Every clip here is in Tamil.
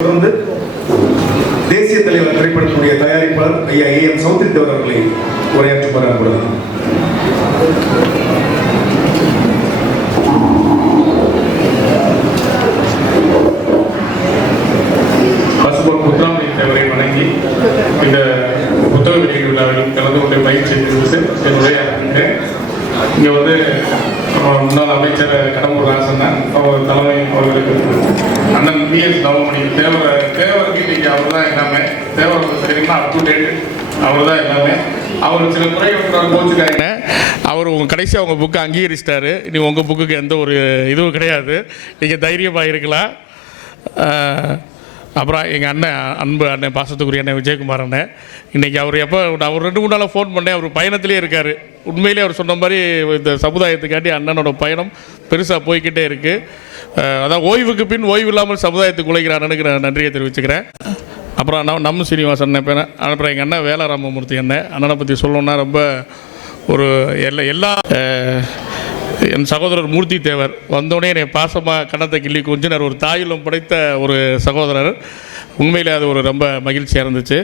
தொடர்ந்து தேசிய தலைவர் திரைப்படத்தினுடைய தயாரிப்பாளர் ஐயா ஏ எம் சௌத்தித்தவர் அவர்களை உரையாற்றுமாறு அன்புடன் பசுபொன் முத்துராமலிங்க தேவரை வணங்கி இந்த புத்தக வெளியீடு விழாவில் கலந்து கொண்டு பயிற்சி செய்து என்னுடைய இங்கே வந்து நம்ம முன்னாள் அமைச்சர் கடம்பூர் ராசன் அவர் தலைமை அவர்களுக்கு அண்ணன் பி எஸ் தவமணி தேவர் தேவருக்கு இன்னைக்கு அவர் தான் எல்லாமே. தேவர் சரிங்களா அப் டு டேட் அவர் தான் எல்லாமே. அவர் சில குறைகள் போச்சுக்காங்க அவர் உங்கள் கடைசி அவங்க புக்கை அங்கீகரிச்சிட்டாரு. இனி உங்கள் புக்குக்கு எந்த ஒரு இதுவும் கிடையாது. நீங்கள் தைரியமாக இருக்கலாம். அப்புறம் எங்கள் அண்ணன் அன்பு அண்ணன் பாசத்துக்குரிய அண்ணன் விஜயகுமார் அண்ணன். இன்றைக்கி அவர் எப்போ நான் ஒரு ரெண்டு மூணு நாளாக ஃபோன் பண்ணேன். அவர் பயணத்திலே இருக்கார். உண்மையிலே அவர் சொன்ன மாதிரி இந்த சமுதாயத்துக்காண்டி அண்ணனோட பயணம் பெருசாக போய்கிட்டே இருக்குது அதான் ஓய்வுக்கு பின் ஓய்வு இல்லாமல் சமுதாயத்துக்கு உழைக்கிற அண்ணனுக்கு நான் நன்றியை தெரிவிச்சுக்கிறேன். அப்புறம் நம்ம நம்ம சீனிவாசன் அண்ணன் பேர். அப்புறம் எங்கள் அண்ணன் வேலாராமமூர்த்தி அண்ணன். அண்ணனை பற்றி சொல்லணுன்னா ரொம்ப ஒரு எல்லா எல்லா என் சகோதரர் மூர்த்தி தேவர் வந்தோடனே என்னை பாசமாக கண்ணத்தை கிள்ளி கொஞ்சினார். ஒரு தாயிலும் படைத்த ஒரு சகோதரர். உண்மையிலே அது ஒரு ரொம்ப மகிழ்ச்சியாக இருந்துச்சு.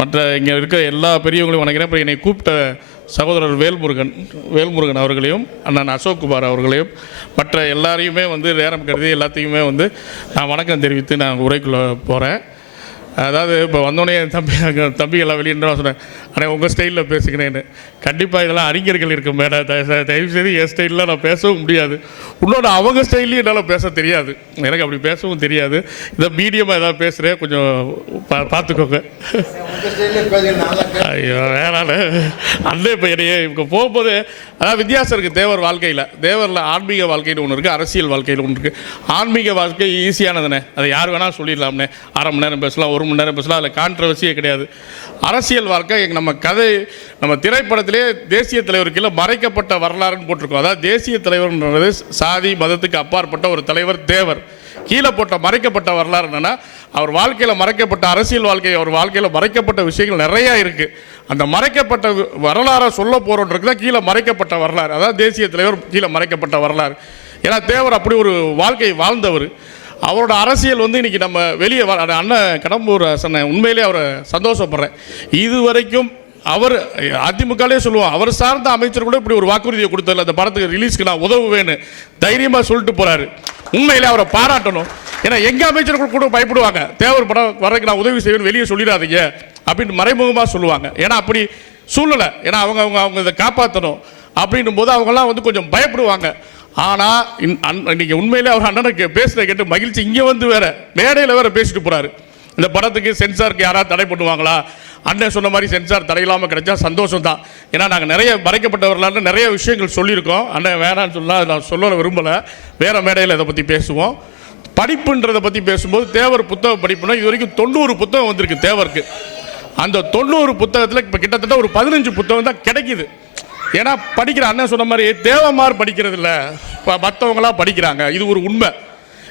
மற்ற இங்கே இருக்கிற எல்லா பெரியவங்களையும் வணங்குறேன். அப்புறம் என்னை கூப்பிட்ட சகோதரர் வேல்முருகன் வேல்முருகன் அவர்களையும் அண்ணன் அசோக் குமார் அவர்களையும் மற்ற எல்லாரையுமே வந்து நேரம் கருதி எல்லாத்தையுமே வந்து நான் வணக்கம் தெரிவித்து நான் உரைக்குள்ளே போகிறேன் அதாவது இப்போ வந்தோடனே என் தம்பி தம்பி எல்லாம் வெளியிட்டு சொன்னேன் ஆனால் உங்கள் ஸ்டைலில் பேசுகிறேன்னு கண்டிப்பாக இதெல்லாம் அறிஞர்கள் இருக்க மேடம் தயவு செய்து என் ஸ்டைலில் நான் பேசவும் முடியாது. இன்னொன்று அவங்க ஸ்டைல்லையும் என்னால் பேச தெரியாது. எனக்கு அப்படி பேசவும் தெரியாது. இதை மீடியமாக ஏதாவது பேசுகிறேன் கொஞ்சம் பா பார்த்துக்கோங்க ஐயோ வேணால அண்ணே இப்போ என்னைய இப்போ போகும்போது அதாவது வித்தியாசம் இருக்குது தேவர் வாழ்க்கையில். தேவரில் ஆன்மீக வாழ்க்கைன்னு ஒன்று இருக்குது அரசியல் வாழ்க்கையில் ஒன்று இருக்குது ஆன்மீக வாழ்க்கை ஈஸியானதுனே. அதை யார் வேணால் சொல்லிடலாம்னே. அரை மணி நேரம் பேசலாம் ஒரு மணி நேரம் பேசலாம் அதில் கான்ட்ரவர்சியே கிடையாது. அரசியல் வாழ்க்கை நம்ம கதை நம்ம திரைப்படத்திலே தேசிய தலைவர் கீழே மறைக்கப்பட்ட வரலாறுன்னு போட்டிருக்கோம். அதாவது தேசிய தலைவர்ன்றது சாதி மதத்துக்கு அப்பாற்பட்ட ஒரு தலைவர் தேவர். கீழே போட்ட மறைக்கப்பட்ட வரலாறு என்னென்னா அவர் வாழ்க்கையில் மறைக்கப்பட்ட அரசியல் வாழ்க்கை அவர் வாழ்க்கையில் மறைக்கப்பட்ட விஷயங்கள் நிறைய இருக்கு. அந்த மறைக்கப்பட்ட வரலாறை சொல்ல போறோன்றது தான் கீழே மறைக்கப்பட்ட வரலாறு. அதாவது தேசிய தலைவர் கீழே மறைக்கப்பட்ட வரலாறு. ஏன்னா தேவர் அப்படி ஒரு வாழ்க்கை வாழ்ந்தவர். அவரோட அரசியல் வந்து இன்னைக்கு நம்ம வெளியே வர அந்த அண்ணன் கடம்பூர் சொன்ன உண்மையிலே அவரை சந்தோஷப்படுறேன். இது வரைக்கும் அவர் அதிமுகலே சொல்லுவோம் அவர் சார்ந்த அமைச்சர் கூட இப்படி ஒரு வாக்குறுதியை கொடுத்ததில்ல. அந்த படத்துக்கு ரிலீஸ்க்கு நான் உதவுவேன்னு தைரியமாக சொல்லிட்டு போகிறாரு உண்மையிலே அவரை பாராட்டணும். ஏன்னா எங்கே அமைச்சர்கள் கூட பயப்படுவாங்க. தேவர் படம் வர்றதுக்கு நான் உதவி செய்வேன் வெளியே சொல்லிடாதீங்க அப்படின்னு மறைமுகமாக சொல்லுவாங்க. ஏன்னா அப்படி சூழ்நிலை ஏன்னா அவங்க அவங்க அவங்க இதை காப்பாற்றணும் அப்படின்னும் போது அவங்கெல்லாம் வந்து கொஞ்சம் பயப்படுவாங்க. ஆனால் இன்னைக்கு உண்மையிலே அவர் அண்ணனுக்கு பேசுகிற கேட்டு மகிழ்ச்சி இங்கே வந்து வேற. மேடையில் வேற பேசிட்டு போகிறாரு இந்த படத்துக்கு சென்சாருக்கு யாராவது தடை பண்ணுவாங்களா? அண்ணன் சொன்ன மாதிரி சென்சார் தடையில்லாமல் கிடைச்சா சந்தோஷம் தான் ஏன்னா நாங்கள் நிறைய மறைக்கப்பட்டவர்களான நிறைய விஷயங்கள் சொல்லியிருக்கோம். அண்ணன் வேணான்னு சொன்னால் நான் சொல்ல விரும்பலை. வேறு மேடையில் இதை பற்றி பேசுவோம். படிப்புன்றதை பற்றி பேசும்போது தேவர் புத்தகம் படிப்புனா இது வரைக்கும் தொண்ணூறு புத்தகம் வந்திருக்கு தேவருக்கு. அந்த தொண்ணூறு புத்தகத்தில் இப்போ கிட்டத்தட்ட ஒரு பதினஞ்சு புத்தகம் தான் கிடைக்குது. ஏன்னா படிக்கிற அண்ணன் சொன்ன மாதிரி தேவமார் படிக்கிறது இல்லை மற்றவங்களாம் படிக்கிறாங்க. இது ஒரு உண்மை.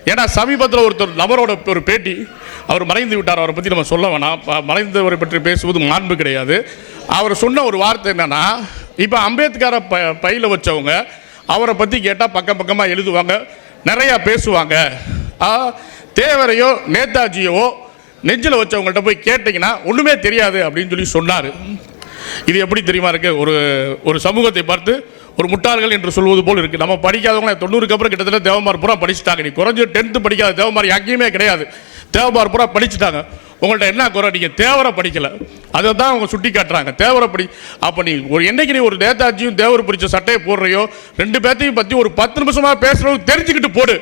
ஏன்னா சமீபத்தில் ஒருத்தர் நபரோட ஒரு பேட்டி அவர் மறைந்து விட்டார். அவரை பற்றி நம்ம சொல்ல வேணாம். ப- மறைந்தவரை பற்றி பேசுவது மாண்பு கிடையாது. அவர் சொன்ன ஒரு வார்த்தை என்னென்னா இப்போ அம்பேத்கரை ப பையில் வச்சவங்க அவரை பற்றி கேட்டால் பக்கம் பக்கமாக எழுதுவாங்க நிறையா பேசுவாங்க. தேவரையோ நேதாஜியோ நெஞ்சில் வச்சவங்கள்ட்ட போய் கேட்டிங்கன்னா ஒன்றுமே தெரியாது அப்படின்னு சொல்லி சொன்னார். இது எப்படி தெரியுமா இருக்கு? ஒரு ஒரு சமூகத்தை பார்த்து ஒரு முட்டாள்கள் என்று சொல்வது போல் இருக்கு. நம்ம படிக்காதவங்க தொண்ணூறுக்கு அப்புறம் கிட்டத்தட்ட தேவமார் பூரா படிச்சுட்டாங்க. நீ குறைஞ்சு டென்த்து படிக்காத தேவமார் எங்கேயுமே கிடையாது. தேவமார் பூரா படிச்சுட்டாங்க. உங்கள்ட்ட என்ன குறை? நீங்கள் தேவரை படிக்கல. அதை தான் அவங்க சுட்டி காட்டுறாங்க. தேவரை படி அப்போ நீ ஒரு என்னைக்கு நீ ஒரு நேதாஜியும் தேவர் பிடிச்ச சட்டையை போடுறையோ ரெண்டு பேர்த்தையும் பற்றி ஒரு பத்து நிமிஷமாக பேசுகிறவங்க தெரிஞ்சுக்கிட்டு போடு.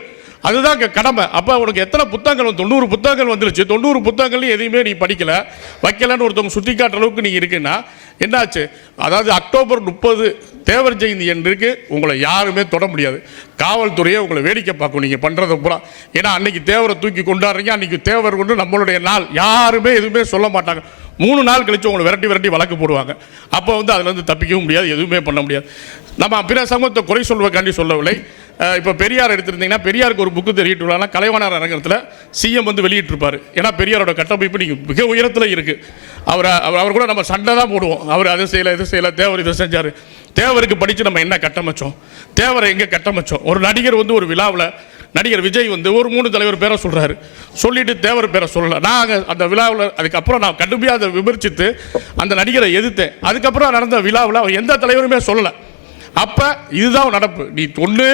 அதுதான் கடமை. அப்போ உனக்கு எத்தனை புத்தகங்கள் தொண்ணூறு புத்தகங்கள் வந்துருச்சு. தொண்ணூறு புத்தகங்கள்லையும் எதையுமே நீ படிக்கல. வைக்கலன்னு ஒருத்தவங்க சுட்டி காட்டுற அளவுக்கு நீ இருக்குன்னா என்னாச்சு? அதாவது அக்டோபர் முப்பது தேவர் ஜெயந்தி என்றுக்கு உங்களை யாருமே தொட முடியாது. காவல்துறையை உங்களை வேடிக்கை பார்க்கும். நீங்கள் பண்ணுறத பூரா. ஏன்னா அன்னைக்கு தேவரை தூக்கி கொண்டாடுறீங்க. அன்னைக்கு தேவர் கொண்டு நம்மளுடைய நாள். யாருமே எதுவுமே சொல்ல மாட்டாங்க. மூணு நாள் கழித்து உங்களை விரட்டி விரட்டி வழக்கு போடுவாங்க. அப்போ வந்து அதுலேருந்து தப்பிக்கவும் முடியாது எதுவுமே பண்ண முடியாது. நம்ம பிற சமூகத்தை குறை சொல்வதற்காண்டி சொல்லவில்லை. இப்போ பெரியார் எடுத்திருந்தீங்கன்னா பெரியாருக்கு ஒரு புக்கு தெரிவிட்டுள்ளானா கலைவாணர் அரங்கத்தில் சிஎம் வந்து வெளியிட்டிருப்பார். ஏன்னா பெரியாரோட கட்டமைப்பு நீங்கள் மிக உயரத்தில் இருக்குது அவர் அவர் அவர் கூட நம்ம சண்டை தான் போடுவோம். அவர் அதை செய்யலை இது செய்யலை தேவர் இதை செஞ்சார். தேவருக்கு படித்து நம்ம என்ன கட்டமைச்சோம்? தேவரை எங்கே கட்டமைச்சோம்? ஒரு நடிகர் வந்து ஒரு விழாவில் நடிகர் விஜய் வந்து ஒரு மூணு தலைவர் பேரை சொல்கிறாரு சொல்லிட்டு தேவர் பேரை சொல்லலை. நாங்கள் அந்த விழாவில் அதுக்கப்புறம் நான் கடுமையாக அதை விமர்சித்து அந்த நடிகரை எதிர்த்தேன். அதுக்கப்புறம் நடந்த விழாவில் அவர் எந்த தலைவருமே சொல்லலை. அப்போ இதுதான் நடப்பு. நீ ஒன்று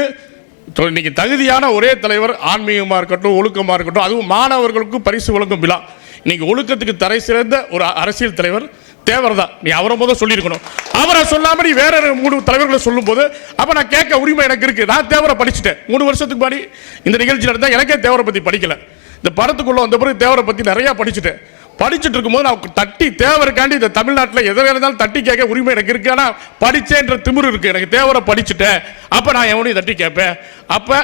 இன்னைக்கு தகுதியான ஒரே தலைவர் ஆன்மீகமாக இருக்கட்டும் ஒழுக்கமாக இருக்கட்டும் அதுவும் மாணவர்களுக்கும் பரிசு வழங்கும் விழா. இன்னைக்கு ஒழுக்கத்துக்கு தரை சிறந்த ஒரு அரசியல் தலைவர் தேவர் தான் நீ அவரை முதல் சொல்லியிருக்கணும். அவரை சொல்லாமல் நீ வேற மூணு தலைவர்களை சொல்லும்போது அப்போ நான் கேட்க உரிமை எனக்கு இருக்குது நான் தேவரை படிச்சுட்டேன். மூணு வருஷத்துக்கு முன்னாடி இந்த நிகழ்ச்சி நடந்தால் எனக்கே தேவரை பற்றி படிக்கலை. இந்த படத்துக்குள்ளே வந்த பிறகு தேவரை பற்றி நிறையா படிச்சுட்டேன். படிச்சுட்டு இருக்கும்போது நான் தட்டி தேவருக்காண்டி இந்த தமிழ்நாட்டில் எதை இருந்தாலும் தட்டி கேட்க உரிமை எனக்கு இருக்கு. ஆனால் படித்தேன்ற திமிரு இருக்கு. எனக்கு தேவரை படிச்சுட்டேன். அப்போ நான் எவனையும் தட்டி கேட்பேன். அப்போ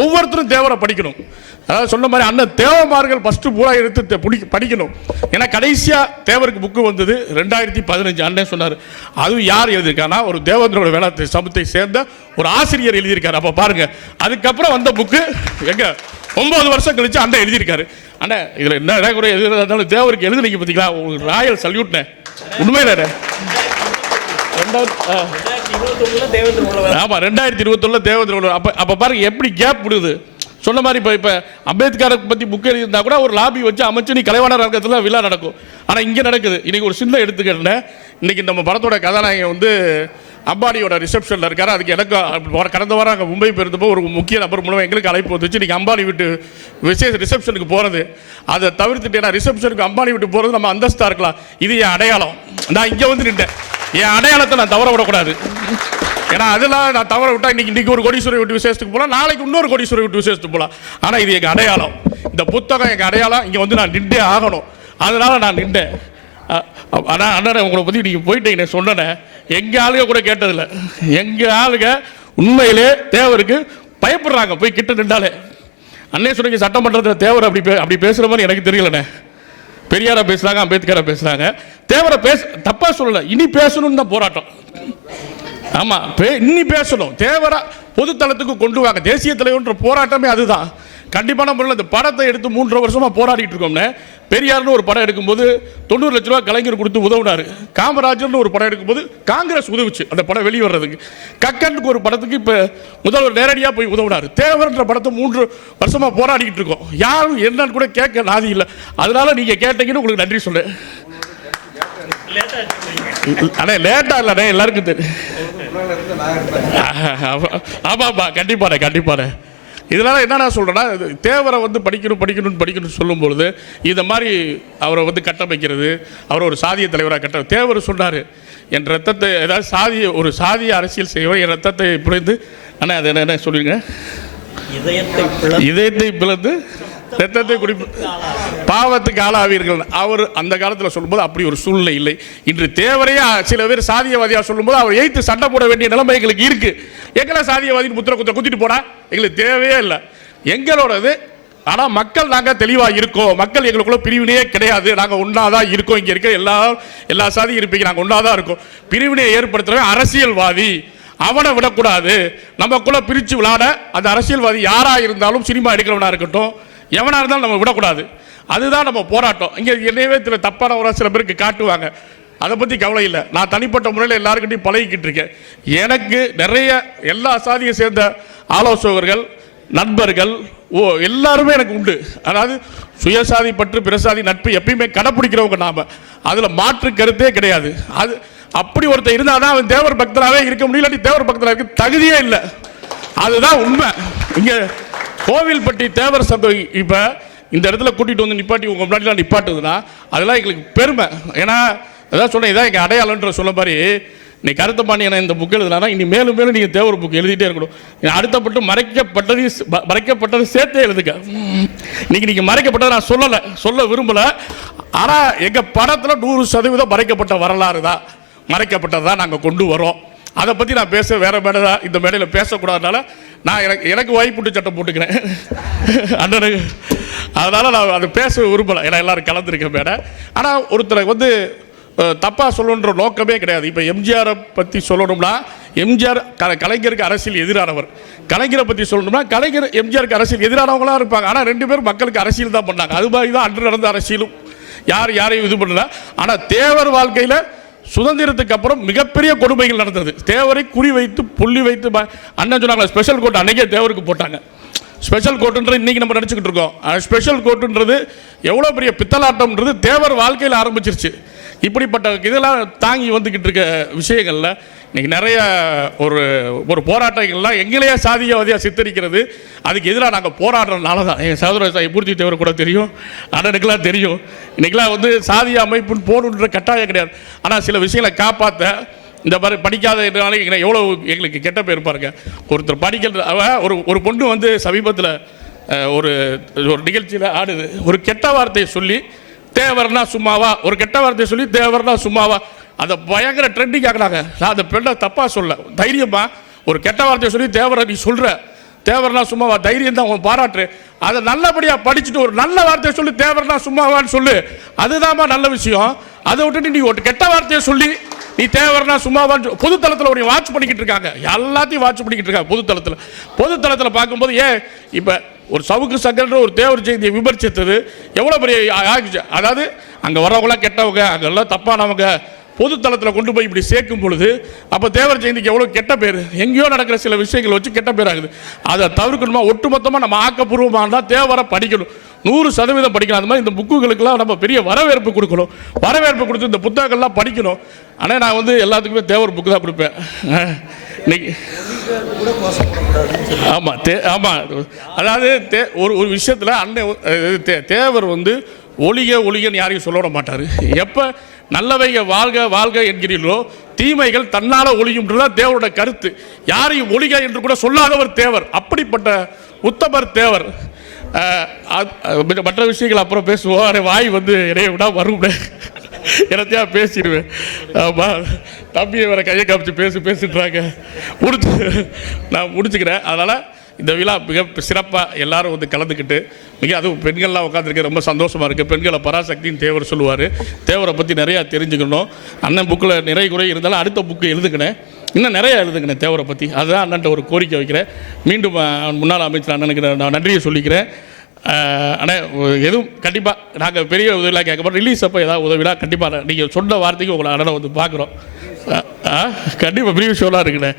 ஒவ்வொருத்தரும் தேவரை படிக்கணும். அதாவது சொன்ன மாதிரி அண்ணன் தேவமார்கள் ஃபஸ்ட்டு பூரா எடுத்து பிடி படிக்கணும். ஏன்னா கடைசியாக தேவருக்கு புக்கு வந்தது ரெண்டாயிரத்தி பதினஞ்சு. அண்ணன் சொன்னார். அதுவும் யார் எழுதியிருக்கானா ஒரு தேவேந்திரோட வேளாண் சமூகத்தை சேர்ந்த ஒரு ஆசிரியர் எழுதியிருக்காரு. அப்போ பாருங்கள் அதுக்கப்புறம் வந்த புக்கு எங்கே? ஒன்பது வருஷம் கழிச்சு அண்ணன் எழுதியிருக்காரு. அண்ணா இதுல என்ன குறை எது இருந்தாலும் தேவருக்கு எழுதுனீங்க பார்த்தீங்களா உங்களுக்கு ராயல் சல்யூட்னே உண்மையில ரெண்டாவது ஆ. ஆமா ரெண்டாயிரத்தி இருபத்தொன்னுல தேவேந்திர உலகம். அப்ப அப்ப பாருங்க எப்படி கேப் விடுது சொன்ன மாதிரி இப்போ இப்போ அம்பேத்கரை பற்றி புக் எழுதியிருந்தா கூட ஒரு லாபி வச்சு அமைச்சு நீ கலைவாணர் அரங்கத்தில் விழா நடக்கும். ஆனால் இங்கே நடக்குது. இன்றைக்கி ஒரு சின்ன எடுத்துக்கிட்டேன் இன்றைக்கி நம்ம படத்தோட கதாநாயகன் வந்து அம்பானியோட ரிசப்ஷனில் இருக்கார். அதுக்கு எனக்கு கடந்த வாரம் அங்கே மும்பை போயிருந்தப்போ ஒரு முக்கிய நபர் மூலமாக எங்களுக்கு அழைப்பு வந்துச்சு. இன்றைக்கி அம்பானி வீட்டு விசேஷ ரிசப்ஷனுக்கு போகிறது அதை தவிர்த்துட்டு ஏன்னா ரிசப்ஷனுக்கு அம்பானி வீட்டு போகிறது நம்ம அந்தஸ்தாக இருக்கலாம். இது என் அடையாளம். நான் இங்கே வந்து நின்றேன். என் அடையாளத்தை நான் தவற விடக்கூடாது. ஏன்னா அதெல்லாம் நான் தவற விட்டா இன்னைக்கு இன்னைக்கு ஒரு கோடீஸ்வரர் விட்டு விசேஷத்துக்கு போகலாம் நாளைக்கு இன்னொரு கோடீஸ்வரர் விட்டு விசேஷத்துக்கு போகலாம் ஆனால் இது எங்கள் அடையாளம். இந்த புத்தகம் எங்கள் அடையாளம். இங்கே வந்து நான் நின்றே ஆகணும். அதனால் நான் நின்றேன். ஆனால் அண்ணனை உங்களை பற்றி நீங்கள் போயிட்டீங்க சொன்னேன். எங்கள் ஆளுங்க கூட கேட்டதில்லை. எங்கள் ஆளுங்க உண்மையிலே தேவருக்கு பயப்படுறாங்க. போய் கிட்ட நின்றாலே. அண்ணே சொன்னீங்க சட்டமன்றத்தில் தேவர் அப்படி பே அப்படி பேசுகிற மாதிரி எனக்கு தெரியலண்ணே. பெரியாரா பேசுறாங்க அம்பேத்கரா பேசுறாங்க. தேவரை பேச தப்பா சொல்லல. இனி பேசணும்னு தான் போராட்டம். ஆமா பே இன்னி பேசணும். தேவரா பொதுத்தளத்துக்கு கொண்டு வாங்க. தேசிய தலைவர்ன்ற போராட்டமே அதுதான். கண்டிப்பான முறையில் இந்த படத்தை எடுத்து மூன்றரை வருஷமாக போராடிட்டு இருக்கோம்னே பெரியார்னு ஒரு படம் எடுக்கும்போது தொண்ணூறு லட்ச ரூபா கலைஞர் கொடுத்து உதவினார். காமராஜர்னு ஒரு படம் எடுக்கும்போது காங்கிரஸ் உதவுச்சு. அந்த படம் வெளியே வர்றதுக்கு. கக்கனுக்கு ஒரு படத்துக்கு இப்போ முதல்வர் நேரடியாக போய் உதவினார். தேவர்ன்ற படத்தை மூன்று வருஷமாக போராடிக்கிட்டு இருக்கோம். யாரும் என்னன்னு கூட கேட்க நாதி இல்லை. அதனால நீங்கள் கேட்டீங்கன்னு உங்களுக்கு நன்றி சொல்லு. அண்ணே லேட்டா இல்லண்ணே எல்லாருக்கும் தெரியும். ஆமாப்பா கண்டிப்பாண்ணே கண்டிப்பாண்ணே. இதனால என்ன நான் சொல்றேன்னா இது தேவரை வந்து படிக்கணும் படிக்கணும் படிக்கணும்னு சொல்லும்பொழுது இந்த மாதிரி அவரை வந்து கட்டமைக்கிறது அவரை ஒரு சாதிய தலைவராக கட்ட தேவர் சொன்னார் என் ரத்தத்தை ஏதாவது சாதிய ஒரு சாதிய அரசியல் செய்வோம் என் ரத்தத்தை பிழைந்து அண்ணா அது என்ன என்ன சொல்லுங்க இதயத்தை பிளந்து ரத்தத்தை குடிப்பு பாவத்துக்கு ஆளாவீர்கள். அவர் அந்த காலத்தில் சொல்லும்போது அப்படி ஒரு சூழ்நிலை இல்லை. இன்று தேவரையா சில பேர் சாதியவாதியாக சொல்லும்போது அவர் எய்த்து சண்டை போட வேண்டிய நிலைமை எங்களுக்கு இருக்கு. எங்களை சாதியவாதி முத்திர குத்த குத்திட்டு போனா எங்களுக்கு தேவையே இல்லை. எங்களோடது ஆனால் மக்கள் நாங்கள் தெளிவாக இருக்கோம். மக்கள் எங்களுக்குள்ள பிரிவினையே கிடையாது. நாங்கள் ஒன்றா தான் இருக்கோம். இங்கே இருக்க எல்லா எல்லா சாதியும் இருப்பீங்க. நாங்கள் ஒன்றா தான் இருக்கோம். பிரிவினையை ஏற்படுத்துகிறவன் அரசியல்வாதி. அவனை விடக்கூடாது. நமக்குள்ள பிரித்து விளையாட அந்த அரசியல்வாதி யாராக இருந்தாலும் சினிமா எடுக்கிறவனா இருக்கட்டும். எவனாக இருந்தாலும் நம்ம விடக்கூடாது. அதுதான் நம்ம போராட்டம். இங்கே என்னையவே சில தப்பான ஒரு சில பேருக்கு காட்டுவாங்க. அதை பற்றி கவலை இல்லை. நான் தனிப்பட்ட முறையில் எல்லாருக்கிட்டையும் பழகிக்கிட்டு இருக்கேன். எனக்கு நிறைய எல்லா சாதியை சேர்ந்த ஆலோசகர்கள் நண்பர்கள் ஓ எல்லாருமே எனக்கு உண்டு. அதாவது சுயசாதி பற்று பிரசாதி நட்பு எப்பயுமே கடைப்பிடிக்கிறவங்க நாம். அதில் மாற்று கருத்தே கிடையாது. அது அப்படி ஒருத்தர் இருந்தாதான் அவன் தேவர் பக்தராகவே இருக்க முடியல தேவர் பக்தராக இருக்க தகுதியே இல்லை. அதுதான் உண்மை. இங்கே கோவில்பட்டி தேவர் சபை இப்போ இந்த இடத்துல கூட்டிட்டு வந்து நிப்பாட்டி உங்கள் முன்னாடிலாம் நிப்பாட்டுதுன்னா அதெல்லாம் எங்களுக்கு பெருமை. ஏன்னா அதான் சொன்னேன் இதான் எங்கள் அடையாளன்ற சொல்ல மாதிரி நீ கருத்த பாண்டியனை இந்த புக் எழுதுனா இனி மேலும் மேலும் நீங்கள் தேவர் புக் எழுதிட்டே இருக்கணும். அடுத்தப்பட்டு மறைக்கப்பட்டது மறைக்கப்பட்டது சேர்த்தே எழுதுக்க இன்னைக்கு நீங்கள் மறைக்கப்பட்டதை நான் சொல்லலை சொல்ல விரும்பலை. ஆனால் எங்கள் படத்தில் நூறு சதவீதம் மறைக்கப்பட்ட வரலாறு தான். மறைக்கப்பட்டதான் நாங்கள் கொண்டு வரோம். அதை பற்றி நான் பேச வேற மேடை இந்த மேடையில் பேசக்கூடாதனால நான் எனக்கு எனக்கு வாய்ப்புட்டு சட்டம் போட்டுக்கிறேன். அண்ணனுக்கு அதனால் நான் அதை பேச விரும்பலை. ஏன்னா எல்லோரும் கலந்துருக்கேன் மேடை. ஆனால் ஒருத்தரை வந்து தப்பாக சொல்லணுன்ற நோக்கமே கிடையாது. இப்போ எம்ஜிஆரை பற்றி சொல்லணும்னா எம்ஜிஆர் க கலைஞருக்கு அரசியல் எதிரானவர். கலைஞரை பற்றி சொல்லணும்னா கலைஞர் எம்ஜிஆருக்கு அரசியல் எதிரானவங்களாக இருப்பாங்க. ஆனால் ரெண்டு பேரும் மக்களுக்கு அரசியல் தான் பண்ணாங்க. அது மாதிரி தான் அன்று நடந்த அரசியலும். யார் யாரையும் இது பண்ணல. ஆனால் தேவர் வாழ்க்கையில் சுதந்திரத்துக்கு அப்புறம் மிகப்பெரிய கொடுமைகள் நடந்தது. தேவரை குறி வைத்து புள்ளி வைத்து அண்ணன் சொன்னாங்க ஸ்பெஷல் கோர்ட் அன்னைக்கே தேவருக்கு போட்டாங்க. ஸ்பெஷல் கோர்ட்டுன்றது இன்றைக்கி நம்ம நினச்சிக்கிட்டு இருக்கோம். ஸ்பெஷல் கோர்ட்டுன்றது எவ்வளோ பெரிய பித்தலாட்டம்ன்றது தேவர் வாழ்க்கையில் ஆரம்பிச்சிருச்சு. இப்படிப்பட்ட இதெல்லாம் தாங்கி வந்துக்கிட்டு இருக்க விஷயங்களில் இன்றைக்கி நிறைய ஒரு ஒரு போராட்டங்கள்லாம் எங்களையே சாதியவாதியாக சித்தரிக்கிறது. அதுக்கு எதிராக நாங்கள் போராடுறதுனால தான் எங்கள் சகோதர சாய் பூர்த்தி தேவர் கூட தெரியும் அண்ணனுக்கெல்லாம் தெரியும். இன்றைக்கெலாம் வந்து சாதிய அமைப்புன்னு போகணுன்ற கட்டாயம் கிடையாது. ஆனால் சில விஷயங்களை காப்பாற்ற இந்த மாதிரி படிக்காதனால எங்களை எவ்வளோ எங்களுக்கு கெட்ட பேர் பாருங்க. ஒருத்தர் படிக்கிற அவ ஒரு ஒரு பொண்ணு வந்து சமீபத்தில் ஒரு ஒரு நிகழ்ச்சியில் ஆடுது. ஒரு கெட்ட வார்த்தையை சொல்லி தேவர்னா சும்மாவா? ஒரு கெட்ட வார்த்தையை சொல்லி தேவர்னா சும்மாவா? அதை பயங்கர ட்ரெண்டிங் ஆகினாங்க நான் அந்த பெண்ணை தப்பாக சொல்ல. தைரியமா ஒரு கெட்ட வார்த்தையை சொல்லி தேவரை நீ சொல்கிற தேவர்னா சும்மாவா? தைரியம் தான் உன் பாராட்டு. அதை நல்லபடியாக படிச்சுட்டு ஒரு நல்ல வார்த்தையை சொல்லி தேவர்னா சும்மாவான்னு சொல்லு. அதுதாம்மா நல்ல விஷயம். அதை விட்டுட்டு நீ ஒரு கெட்ட வார்த்தையை சொல்லி நீ தேவர்னா சும்மாவான்னு சொ- பொதுத்தளத்தில் ஒரு வாட்ச் பண்ணிக்கிட்டு இருக்காங்க. எல்லாத்தையும் வாட்ச் பண்ணிக்கிட்டு இருக்காங்க பொதுத்தளத்தில் பொதுத்தளத்தில் பார்க்கும்போது ஏன் இப்போ ஒரு சவுக்கு சங்கர்ன்ற ஒரு தேவர் செய்தியை விமர்சித்தது. எவ்வளோ பெரிய ஆகிச்சு அதாவது அங்கே வரவங்களாம் கெட்டவங்க அங்கெல்லாம் தப்பானவங்க பொதுத்தளத்தில் கொண்டு போய் இப்படி சேர்க்கும் பொழுது அப்போ தேவர் ஜெயந்திக்கு எவ்வளோ கெட்ட பேர்? எங்கேயோ நடக்கிற சில விஷயங்கள் வச்சு கெட்ட பேர் ஆகுது. அதை தவிர்க்கணுமா? ஒட்டுமொத்தமாக நம்ம ஆக்கப்பூர்வமாக இருந்தால் தேவரை படிக்கணும். நூறு சதவீதம் படிக்கணும். அந்த மாதிரி இந்த புக்குகளுக்கெல்லாம் நம்ம பெரிய வரவேற்பு கொடுக்கணும். வரவேற்பு கொடுத்து இந்த புத்தகங்கள்லாம் படிக்கணும். ஆனால் நான் வந்து எல்லாத்துக்குமே தேவர் புக்கு தான் கொடுப்பேன். இன்னைக்கு ஆமாம் தே ஆமாம் அதாவது தே ஒரு ஒரு விஷயத்தில் அன்னை தே- தேவர் வந்து ஒளிக ஒளிகன்னு யாரையும் சொல்ல விட மாட்டார். எப்போ நல்லவைக வாழ்க வாழ்க என்கிறீர்களோ தீமைகள் தன்னால் ஒளியும்ன்றதான் தேவரோட கருத்து. யாரையும் ஒளிக என்று கூட சொல்லாதவர் தேவர் அப்படிப்பட்ட உத்தமர் தேவர். மற்ற விஷயங்கள் அப்புறம் பேசுவோம். ஆனால் வாய் வந்து இடையே விடா வரும் எனத்தையா பேசிடுவேன்? ஆமாம் தம்பியை வர கையை காமிச்சு பேசி பேசிட்டுறாங்க முடிச்சு நான் முடிச்சுக்கிறேன். அதனால் இந்த விழா மிக சிறப்பாக எல்லாரும் வந்து கலந்துக்கிட்டு மிக அதுவும் பெண்கள்லாம் உட்காந்துருக்க ரொம்ப சந்தோஷமாக இருக்குது பெண்களை பராசக்தின்னு தேவர் சொல்லுவார். தேவரை பற்றி நிறையா தெரிஞ்சுக்கணும். அண்ணன் புக்கில் நிறைய குறை இருந்தாலும் அடுத்த புக்கு எழுதுக்கினேன். இன்னும் நிறைய எழுதுக்கினேன் தேவரை பற்றி அதுதான் அண்ணன்ட்ட ஒரு கோரிக்கை வைக்கிறேன். மீண்டும் முன்னால் முன்னாள் அமைச்சர் அண்ணனுக்கு நான் நன்றியை சொல்லிக்கிறேன். ஆனால் எதுவும் கண்டிப்பாக நாங்கள் பெரிய உதவிலாம் கேட்க மாட்டோம். ரிலீஸ் அப்போ ஏதாவது உதவினா கண்டிப்பாக நீங்கள் சொன்ன வார்த்தைக்கு உங்களை அண்ணனை வந்து பார்க்குறோம். கண்டிப்பாக பெரிய ஷோலாம் இருக்குண்ணே.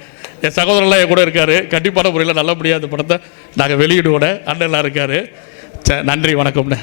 என் சகோதரர்லாம் என் கூட இருக்கார். கண்டிப்பான முறையில் நல்லபடியாக அந்த படத்தை நாங்கள் வெளியிடுவோட அண்ணன்லாம் இருக்கார். ச நன்றி வணக்கம்ண்ணே.